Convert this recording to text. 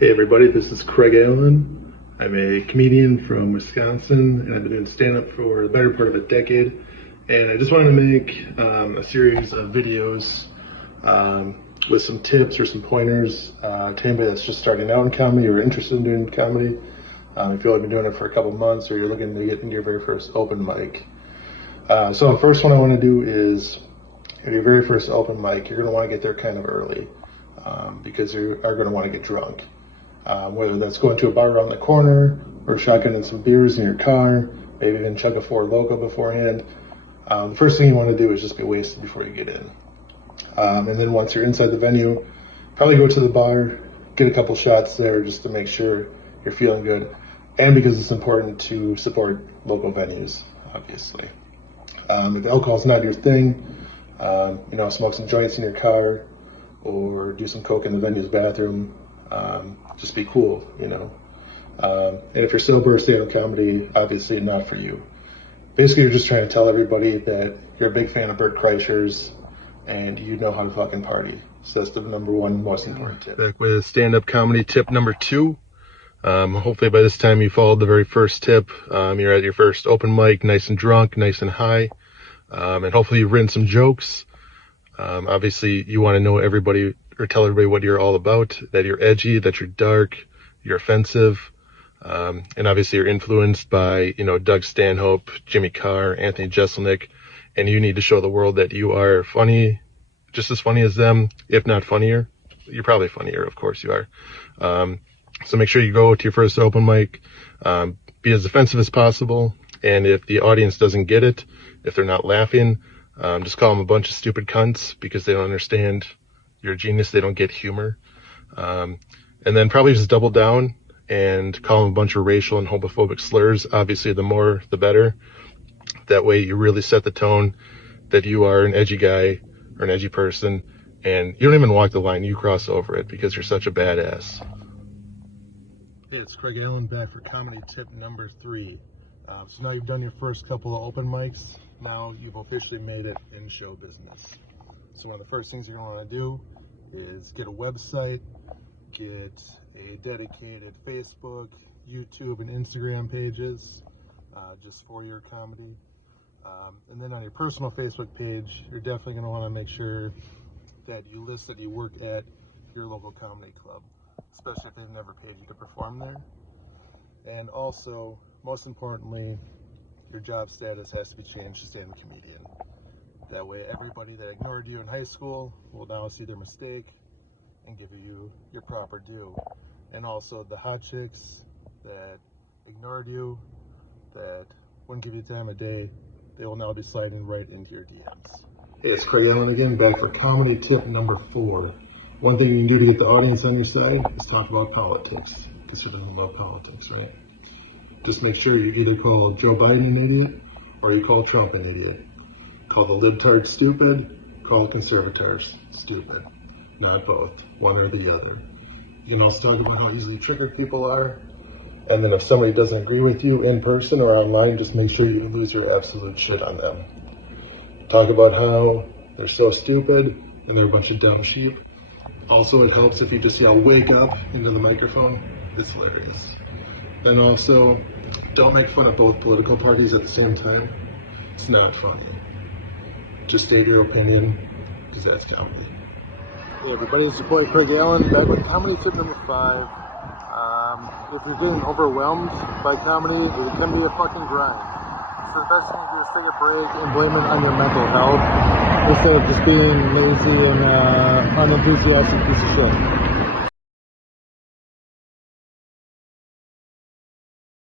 Hey everybody, this is Craig Allen. I'm a comedian from Wisconsin, and I've been doing stand-up for the better part of a decade. And I just wanted to make a series of videos with some tips or some pointers to anybody that's just starting out in comedy or interested in doing comedy. If you've been doing it for a couple months or you're looking to get into your very first open mic. So the first one I want to do is, at your very first open mic, you're going to want to get there kind of early because you are going to want to get drunk. Whether that's going to a bar around the corner or shotgunning some beers in your car, maybe even chug a Four Loko beforehand. The first thing you want to do is just be wasted before you get in. And then once you're inside the venue, probably go to the bar, get a couple shots there just to make sure you're feeling good. And because it's important to support local venues, obviously. If alcohol's not your thing, smoke some joints in your car or do some coke in the venue's bathroom. Just be cool, And if you're sober, stand-up comedy, obviously not for you. Basically, you're just trying to tell everybody that you're a big fan of Bert Kreischer's and you know how to fucking party. So that's the number one most important tip. Back with stand-up comedy tip number 2. Hopefully by this time you followed the very first tip. You're at your first open mic, nice and drunk, nice and high. And hopefully you've written some jokes. Obviously you want to know everybody or tell everybody what you're all about, that you're edgy, that you're dark, you're offensive. And obviously you're influenced by, Doug Stanhope, Jimmy Carr, Anthony Jeselnik, and you need to show the world that you are funny, just as funny as them, if not funnier. You're probably funnier, of course you are. So make sure you go to your first open mic, be as offensive as possible. And if the audience doesn't get it, if they're not laughing, just call them a bunch of stupid cunts because they don't understand you're a genius. They don't get humor. And then probably just double down and call them a bunch of racial and homophobic slurs. Obviously, the more, the better. That way you really set the tone that you are an edgy guy or an edgy person. And you don't even walk the line. You cross over it because you're such a badass. Hey, it's Craig Allen back for comedy tip number 3. So now you've done your first couple of open mics. Now you've officially made it in show business. So one of the first things you're going to want to do is get a website, get a dedicated Facebook, YouTube, and Instagram pages just for your comedy. And then on your personal Facebook page, you're definitely going to want to make sure that you list that you work at your local comedy club, especially if they've never paid you to perform there. And also, most importantly, your job status has to be changed to stand-up comedian. That way everybody that ignored you in high school will now see their mistake and give you your proper due. And also the hot chicks that ignored you, that wouldn't give you time of day, they will now be sliding right into your DMs. Hey, it's Craig Allen again, back for comedy tip number 4. One thing you can do to get the audience on your side is talk about politics, because everyone loves politics, right? Just make sure you either call Joe Biden an idiot or you call Trump an idiot. Call the libtards stupid, call the conservators stupid. Not both, one or the other. You can also talk about how easily triggered people are. And then if somebody doesn't agree with you in person or online, just make sure you lose your absolute shit on them. Talk about how they're so stupid and they're a bunch of dumb sheep. Also, it helps if you just yell, "Wake up," into the microphone. It's hilarious. And also, don't make fun of both political parties at the same time. It's not funny. Just state your opinion, because that's comedy. Hey everybody, it's your boy Craig Allen, back with comedy tip number 5. If you're getting overwhelmed by comedy, it can be a fucking grind. So the best thing to do is take a break and blame it on your mental health, instead of just being lazy and unenthusiastic piece of shit.